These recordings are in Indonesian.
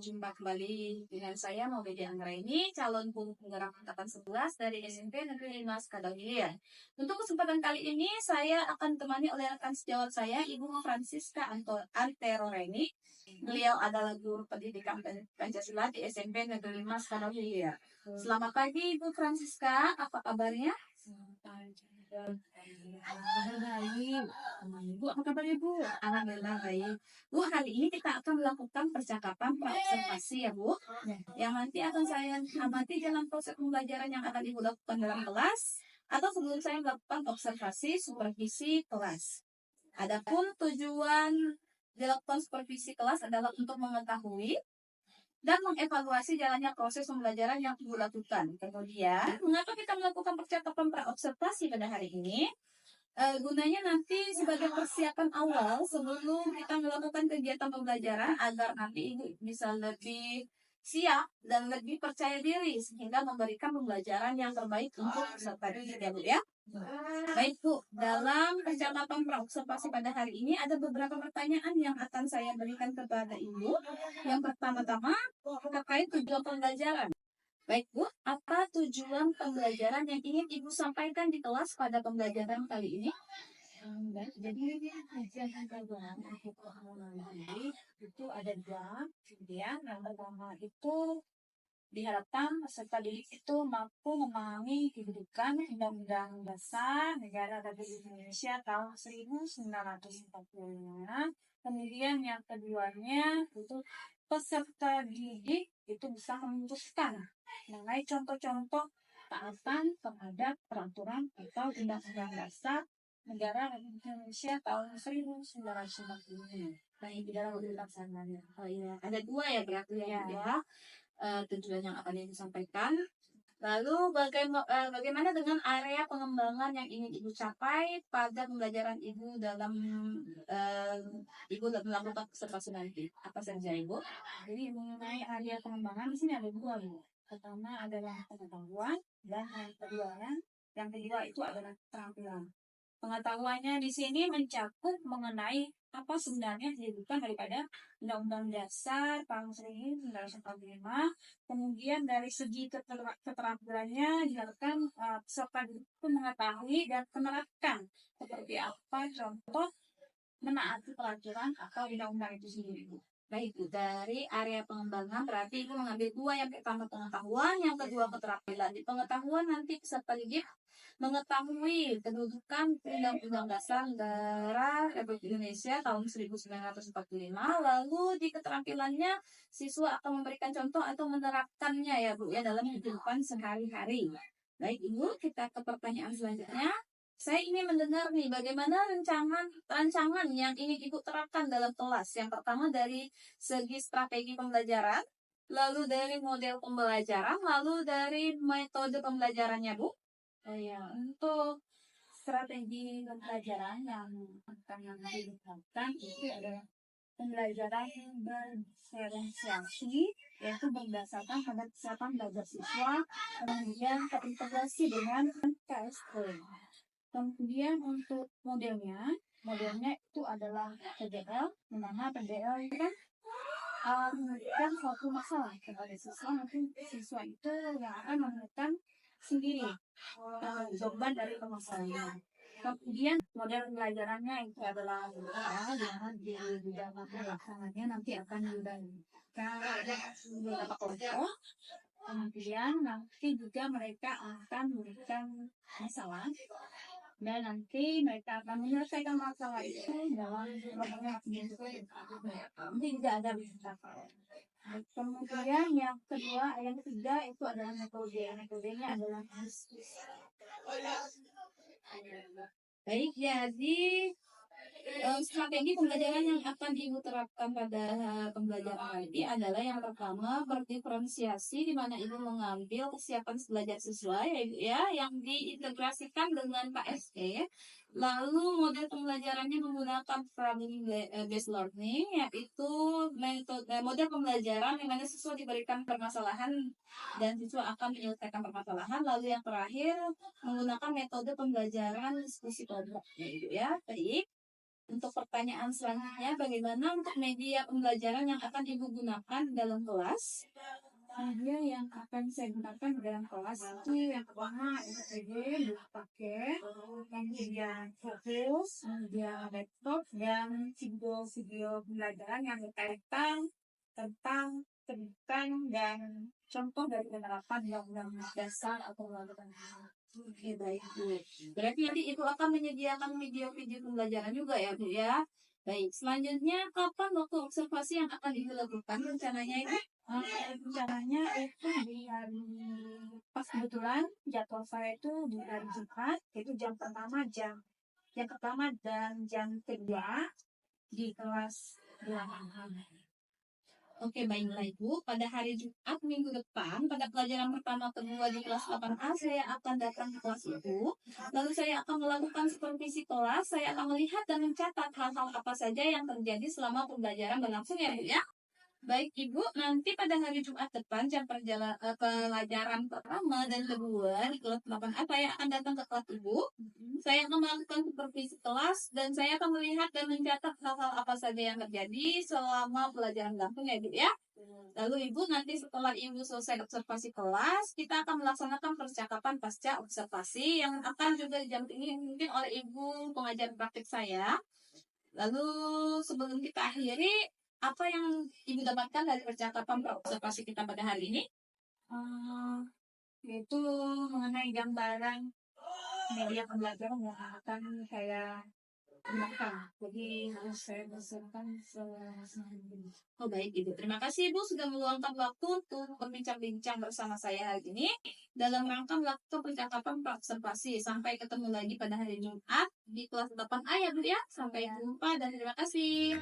Berjumpa kembali dengan saya Maudie Anggraini, calon guru penggerak angkatan 11 dari SMP Negeri 5 Skadauhilir. Untuk kesempatan kali ini, saya akan ditemani oleh rekan sejawat saya, Ibu Francisca Antero Reni. Beliau adalah guru pendidikan Pancasila di SMP Negeri 5 Skadauhilir. Selamat pagi, Ibu Francisca. Apa kabarnya? Baik. Bu, apa kabar Ibu? Alhamdulillah baik. Bu, hari ini kita akan melakukan percakapan praobservasi ya Bu. Yang nanti akan saya amati dalam proses pembelajaran yang akan Ibu lakukan dalam kelas atau sebelum saya melakukan observasi supervisi kelas. Adapun tujuan dilakukan supervisi kelas adalah untuk mengetahui dan mengevaluasi jalannya proses pembelajaran yang Ibu lakukan. Kemudian, mengapa kita melakukan percakapan praobservasi pada hari ini? Gunanya nanti sebagai persiapan awal sebelum kita melakukan kegiatan pembelajaran agar nanti Ibu bisa lebih siap dan lebih percaya diri sehingga memberikan pembelajaran yang terbaik untuk peserta didik ya Bu ya. Baik Bu, dalam percakapan praobservasi pada hari ini ada beberapa pertanyaan yang akan saya berikan kepada Ibu. Yang pertama-tama terkait tujuan pembelajaran. Baik Bu, apa tujuan pembelajaran yang ingin Ibu sampaikan di kelas pada pembelajaran kali ini? Jadi kajian pembelajaran untuk mengenai itu ada dua. Kemudian yang pertama itu diharapkan peserta didik itu mampu memahami kedudukan Undang-Undang Dasar Negara Republik Indonesia tahun 1945. Kemudian yang keduanya itu peserta didik itu bisa memutuskan mengenai contoh-contoh taatan terhadap peraturan atau undang-undang dasar negara Republik Indonesia tahun 1945. Baik, di dalam pelaksananya. Oh iya, ada dua ya berarti ya, tujuan yang akan disampaikan. Lalu bagaimana dengan area pengembangan yang ingin Ibu capai pada pembelajaran Ibu dalam Ibu melakukan observasi nanti? Apa saja Ibu? Jadi mengenai area pengembangan di sini ada dua Bu. Pertama adalah pengetahuan dan yang kedua itu adalah keterampilan. Pengetahuannya di sini mencakup mengenai apa sebenarnya kedudukan daripada Undang-Undang Dasar tahun 1945. Kemudian dari segi keterampilannya diharapkan peserta didik itu mengetahui dan menerapkan seperti apa contoh menaati peraturan atau undang-undang itu sendiri. Baik Bu, dari area pengembangan berarti Ibu mengambil dua, yang pertama pengetahuan, yang kedua keterampilan. Di pengetahuan nanti peserta didik mengetahui kedudukan Undang-Undang Dasar Negara Republik Indonesia tahun 1945. Lalu di keterampilannya siswa akan memberikan contoh atau menerapkannya ya Bu ya dalam kehidupan sehari-hari. Baik Ibu, kita ke pertanyaan selanjutnya. Saya ingin mendengar nih bagaimana rancangan yang ingin Ibu terapkan dalam kelas. Yang pertama dari segi strategi pembelajaran, lalu dari model pembelajaran, lalu dari metode pembelajarannya Bu. Untuk strategi pembelajaran yang akan diterapkan itu adalah pembelajaran berdiferensiasi, yaitu berdasarkan pada kesiapan belajar siswa, kemudian terintegrasi dengan KSP. Kemudian untuk modelnya itu adalah PDL, di mana PDL itu kan memberikan suatu masalah kepada siswa, mungkin siswa itu yang akan menemukan sendiri jawaban dari permasalahannya. Kemudian model pembelajarannya itu adalah dengan di dalam pelaksananya nanti akan diberikan beberapa kelompok. Kemudian nanti juga mereka akan memberikan masalah dan nanti mereka akan menyelesaikan masalah itu dalam kelompoknya. Nanti tidak ada bisa. Kemudian yang ketiga itu adalah metode. Metodenya adalah Baik, jadi strategi pembelajaran yang akan Ibu terapkan pada pembelajaran ini adalah yang pertama berdiferensiasi, di mana Ibu mengambil kesiapan belajar siswa ya yang diintegrasikan dengan KSE. Lalu model pembelajarannya menggunakan problem based learning, yaitu model pembelajaran di mana siswa diberikan permasalahan dan siswa akan menyelesaikan permasalahan. Lalu yang terakhir menggunakan metode pembelajaran diskusi kelompok ya. Baik. Untuk pertanyaan selanjutnya, bagaimana untuk media pembelajaran yang akan Ibu gunakan dalam kelas? Media yang akan saya gunakan di dalam kelas itu yang pertama LCD pakai, kemudian fokus, kemudian laptop, dan video-video pembelajaran yang berkaitan tentang dan contoh dari penerapan undang-undang dasar atau undang-undang. Oke, baik, Bu. Berarti nanti Ibu akan menyediakan video-video pembelajaran juga ya, Bu ya? Baik, selanjutnya kapan waktu observasi yang akan Ibu lakukan rencananya ini? Rencananya itu di hari pas kebetulan jadwal saya itu di hari Jumat, itu jam pertama dan jam kedua di kelas 8. Oke, baiklah Ibu. Pada hari Jumat minggu depan, pada pelajaran pertama kedua di kelas 8A, saya akan datang ke kelas Ibu. Lalu saya akan melakukan supervisi kelas, saya akan melihat dan mencatat hal-hal apa saja yang terjadi selama pembelajaran berlangsung ya Bu ya. Baik Ibu, nanti pada hari Jumat depan jam pelajaran pertama dan kedua di kelas 8A saya akan datang ke kelas Ibu. Saya akan melakukan supervisi kelas dan saya akan melihat dan mencatat hal-hal apa saja yang terjadi selama pelajaran berlangsung ya Bu ya. Lalu Ibu nanti setelah Ibu selesai observasi kelas, kita akan melaksanakan percakapan pasca observasi yang akan juga didampingi mungkin oleh Ibu pengajar praktik saya. Lalu sebelum kita akhiri, apa yang Ibu dapatkan dari percakapan observasi kita pada hari ini? Yaitu mengenai gambaran media pembelajaran yang akan saya gunakan. Jadi harus saya bersihkan ini. Oh baik Ibu, terima kasih Ibu sudah meluangkan waktu untuk berbincang-bincang bersama saya hari ini dalam rangka melakukan percakapan observasi. Sampai ketemu lagi pada hari Jumat di kelas 8A ya Bu ya. Sampai jumpa dan terima kasih.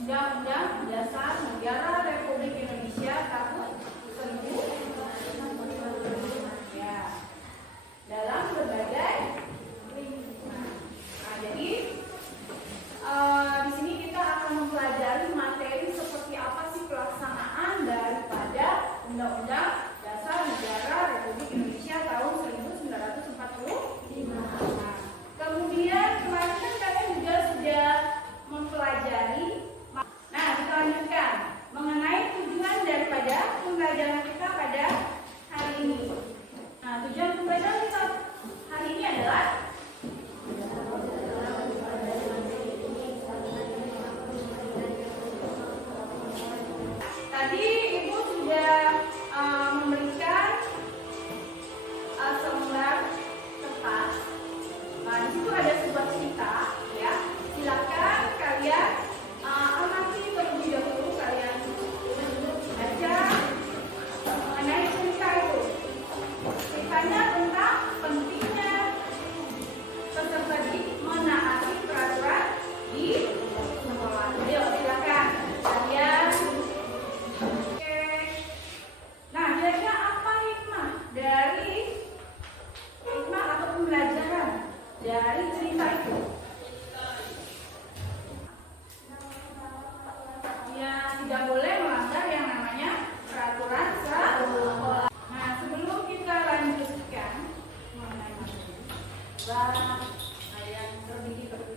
Undang-Undang Dasar Negara Republik Indonesia tahun 1945 ya, dalam berbagai lingkungan. Nah, jadi di sini kita akan mempelajari materi seperti apa sih pelaksanaan daripada Undang-Undang Dasar Negara Republik Indonesia tahun 1945. Nah, kemudian kemarin kan kalian juga sudah mempelajari. Nah, kita lanjutkan mengenai tujuan daripada pembelajaran kita pada hari ini. Nah, tujuan pembelajaran kita hari ini adalah tadi Ibu sudah memberikan selembar kertas. Nah, di situ ada sebuah cerita, ya. Silakan kalian amati terlebih dahulu, kalian baca mengenai cerita itu. Ceritanya tentang pentingnya peserta didik menaati peraturan di sekolah. Ayo silakan kalian. Oke. Nah, kira-kira apa hikmah atau pembelajaran dari cerita itu? Ya, tidak boleh melanggar yang namanya peraturan sekolah. Nah, sebelum kita lanjutkan mengenai yang terlebih dahulu.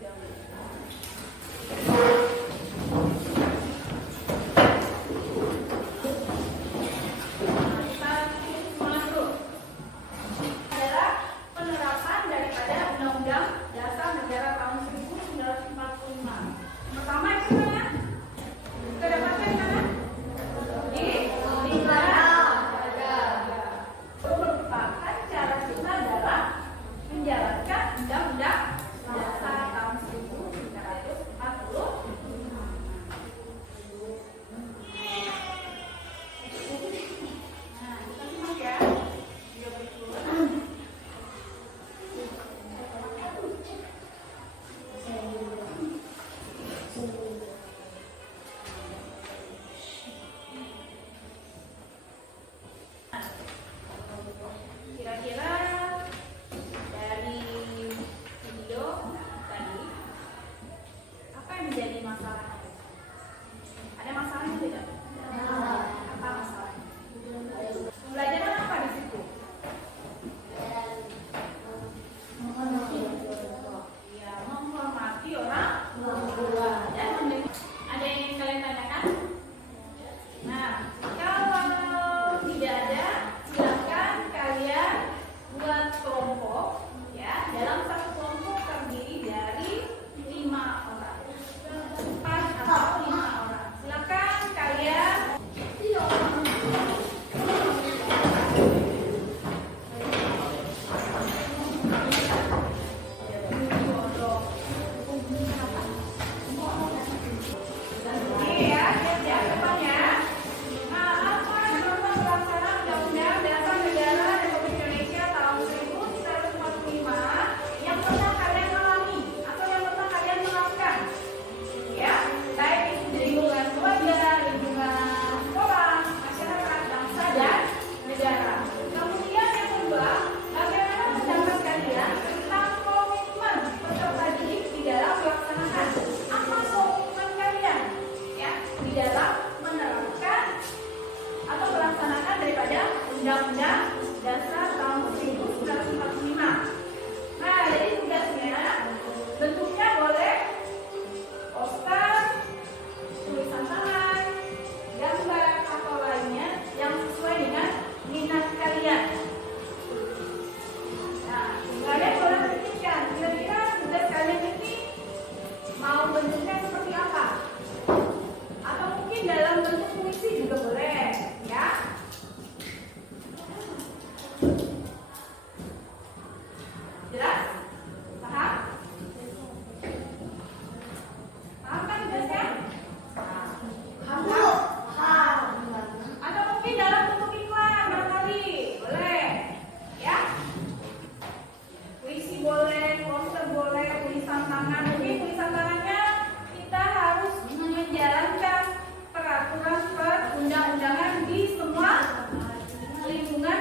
Jelas? Paham? Paham kan jelasnya? Atau mungkin dalam bentuk iklan barangkali boleh, ya? Puisi boleh, poster boleh, tulisan tangan. Mungkin tulisan tangannya kita harus menjalankan peraturan perundang-undangan di semua lingkungan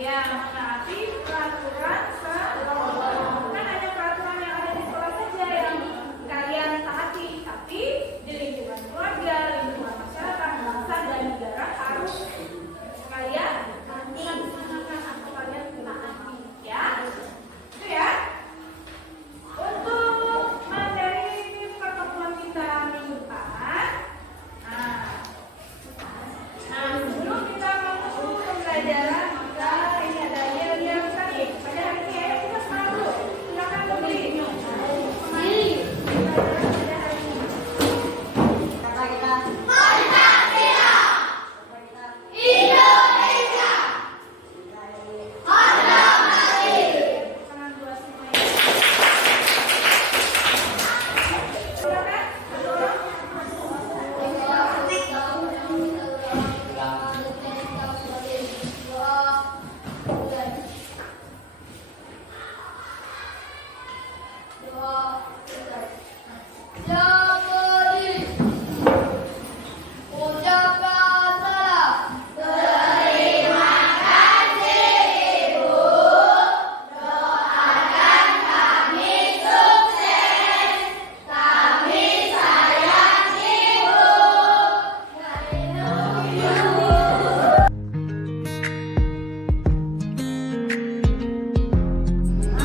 Ya, menaati peraturan sekolah. Bukan hanya peraturan yang ada di sekolah saja yang kalian taati, tapi di lingkungan keluarga, lingkungan masyarakat, bangsa dan negara harus kalian laksanakan atau kalian taati, ya. Itu ya. Untuk materi pertemuan kita minggu depan, sebelum kita masuk pembelajaran, maka ini ada yel-yel tadi. Pada hari ini ayo kita semangat dulu. Silakan berdiri. Pada hari ini. Kata kita. Tangan dua semuanya. Silakan.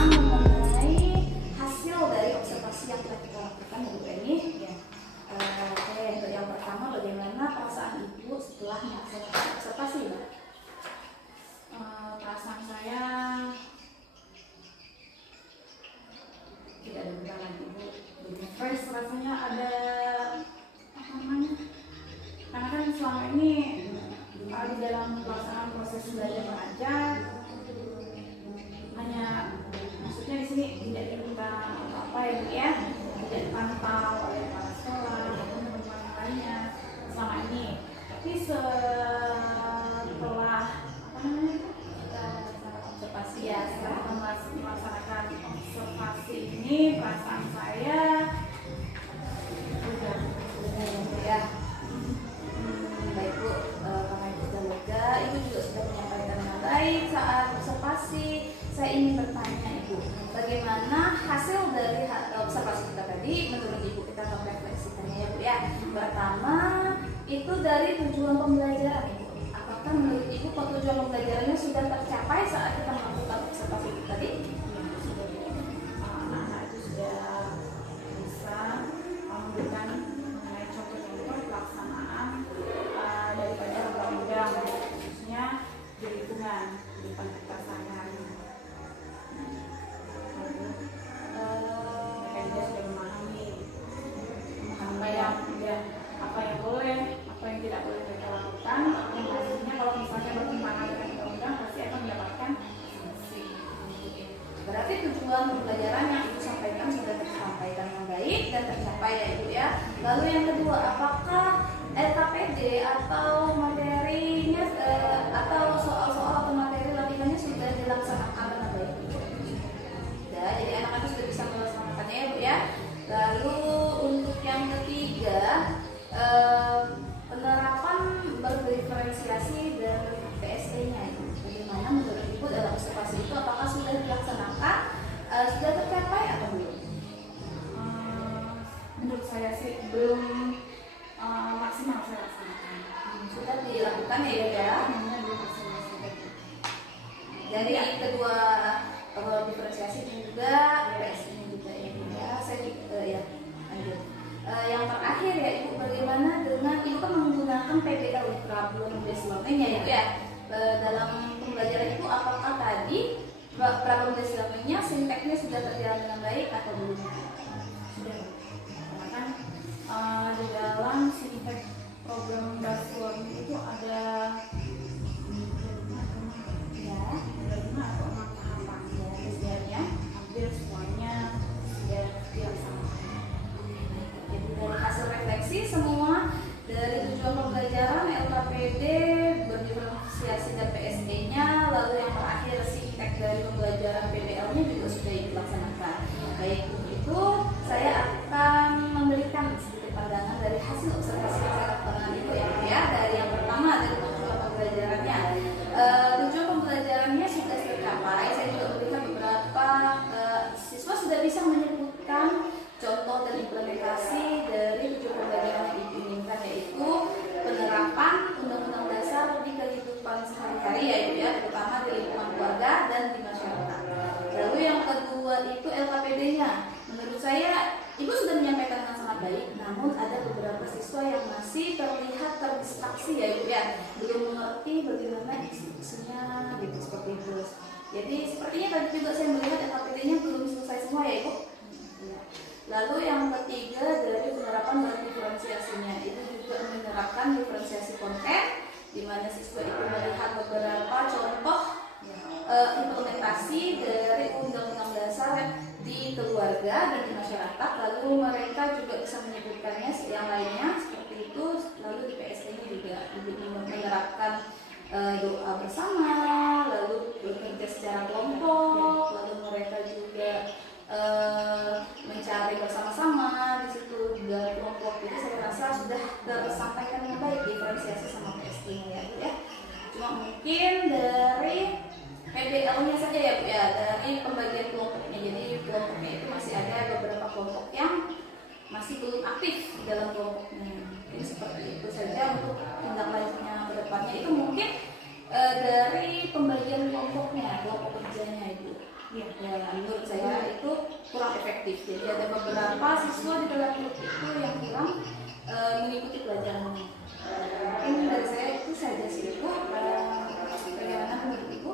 Mengenai hasil dari observasi yang telah kita lakukan ya Bu ini ya. Untuk yang pertama, bagaimana perasaan Ibu setelah melaksanakan observasi, Mbak? Perasaan saya tidak ada bentangan Ibu. Fresh, rasanya ada apa namanya? Karena kan selama ini di dalam pelaksanaan proses belajar mengajar hanya maksudnya di sini tidak diminta apa ya Bu ya, tidak dipantau oleh kepala sekolah maupun teman-teman yang lainnya selama ini. Tapi setelah apa namanya itu observasi ya, setelah melaksanakan observasi ini, perasaan saya udah Ya. Baik Bu, karena Ibu sudah lega, Ibu juga sudah menyampaikan dengan baik saat observasi. Saya ingin bertanya Ibu, bagaimana hasil dari observasi kita tadi menurut Ibu? Kita akan refleksikannya ya Bu ya. Pertama, itu dari tujuan pembelajaran Ibu. Apakah menurut Ibu tujuan pembelajarannya sudah tercapai saat kita melakukan observasi itu tadi? anak-anak itu sudah bisa memberikan mengenai contoh-contoh pelaksanaan daripada undang-undang khususnya di lingkungan kehidupan kita sehari-hari. Mereka juga sudah memahami apa yang boleh, apa yang tidak boleh mereka lakukan. Yang pastinya kalau misalnya bertentangan dengan undang-undang pasti akan mendapatkan sanksi. Berarti tujuan pembelajaran yang Ibu sampaikan sudah tersampaikan dengan baik dan tercapai ya Ibu ya. Lalu yang kedua, apakah LKPD atau materinya atau soal-soal atau materi latihannya sudah dilaksanakan dengan baik? Sudah, jadi anak-anak sudah bisa melaksanakannya ya Bu ya. Lalu untuk yang ketiga, penerapan berdiferensiasi dan PSE-nya itu bagaimana menurut Ibu dalam observasi itu, apakah sudah dilaksanakan, sudah tercapai atau belum? Menurut saya sih belum maksimal saya laksanakan. Sudah dilakukan ya Ibu ya. Namanya belum maksimal saya. Dari kedua diferensiasi dan juga PSE-nya juga ya Ibu ya. Saya ya lanjut. Yang terakhir ya Ibu, bagaimana dengan Ibu kan menggunakan PBL problem based learning-nya ya Ibu ya. Dalam pembelajaran itu apakah tadi problem based learning-nya sinteknya sudah terjalan dengan baik atau belum? Sudah. Karena kan di dalam sintek program based learning itu ada Ya. 5 atau 6 tahapan ya. Sebenarnya hampir semuanya sudah dilaksanakan. Jadi dari hasil refleksi semua dari tujuan pembelajaran LKPD, berdiferensiasi dan PSE-nya, lalu yang terakhir sintek dari pembelajaran PBL-nya juga sudah dilaksanakan. Baik, untuk itu saya akan memberikan sedikit pandangan dari hasil observasi yang saya lakukan itu ya, dari yang pertama dari tujuan pembelajarannya. Tujuan pembelajarannya tercapai. Saya juga melihat beberapa siswa sudah bisa menyebutkan contoh dan implementasi dari 7 pembelajaran yang Ibu inginkan, yaitu penerapan Undang-Undang Dasar di kehidupan sehari-hari, yaitu ya, terutama di lingkungan keluarga dan di masyarakat. Lalu yang kedua itu LKPD-nya. Menurut saya Ibu sudah menyampaikan dengan sangat baik, namun ada beberapa siswa yang masih terlihat terdistraksi ya Ibu ya, belum mengerti bagaimana isi-isinya gitu, seperti itu. Jadi sepertinya tadi juga saya melihat LKPD-nya belum selesai semua ya Ibu. Lalu yang ketiga dari penerapan dan diferensiasinya, itu juga menerapkan diferensiasi konten, di mana siswa itu melihat beberapa contoh implementasi dari Undang-Undang Dasar di keluarga dan di masyarakat, lalu mereka juga bisa menyebutkannya yang lainnya seperti itu. Lalu di PST-nya juga menerapkan doa bersama, lalu bekerja secara kelompok, lalu mereka juga mencari bersama-sama di situ juga kelompok. Jadi saya rasa sudah tersampaikan dengan baik diferensiasi sama PST-nya ya Bu ya. Cuma mungkin dari PBL-nya saja ya Bu ya, dari pembagian kelompoknya. Jadi kelompoknya itu masih ada beberapa kelompok yang masih belum aktif di dalam kelompoknya. Jadi seperti itu saja untuk tindak lanjutnya ke depannya. Itu mungkin dari pembagian kelompoknya, kelompok kerjanya itu. Ya, menurut saya itu kurang efektif. Jadi ada beberapa siswa di dalam grup itu yang kurang mengikuti pelajarannya. Mungkin dari saya itu saja sih Bu. Bagaimana menurut Ibu?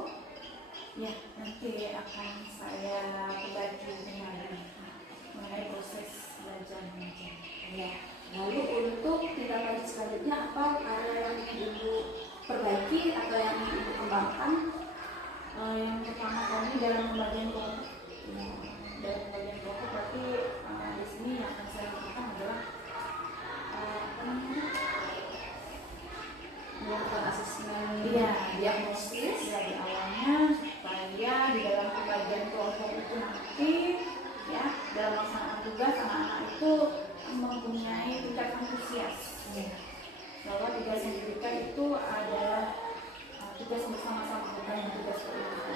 Ya, nanti akan saya berbagi mengenai proses belajar mengajar. Ya. Lalu untuk tindak lanjut selanjutnya apa? Ada yang ingin Ibu perbaiki atau yang ingin Ibu kembangkan? Yang pertama kali dalam pembagian kelompok. Dalam pembagian kelompok berarti di sini yang akan saya lakukan adalah apa namanya? Melakukan asesmen diagnosis ya di awalnya, supaya di dalam pembagian kelompok itu nanti ya dalam melaksanakan tugas anak-anak itu mempunyai tingkat antusias bahwa tugas yang diberikan itu adalah tugas bersama-sama, bukan tugas individu.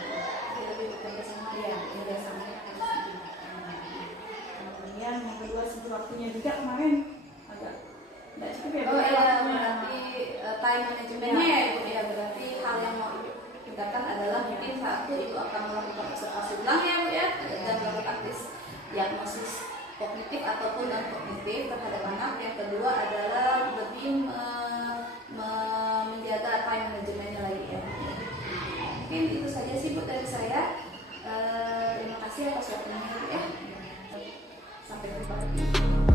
lebih bekerjasama Ya, kerjasamanya harus dilakukan. Kemudian yang kedua segi waktunya juga kemarin agak tidak cukup ya. Oh iya, berarti time manajemennya ya Ibu ya. Berarti hal yang mau Ibu tingkatkan adalah mungkin satu Ibu akan melakukan observasi ulang ya Bu ya, dan melakukan tes diagnosis kognitif ataupun non kognitif terhadap anak. Yang kedua adalah lebih menjaga time manajemennya lagi ya. Mungkin itu saja sih Bu dari saya. Terima kasih atas waktunya Bu ya. Sampai jumpa lagi.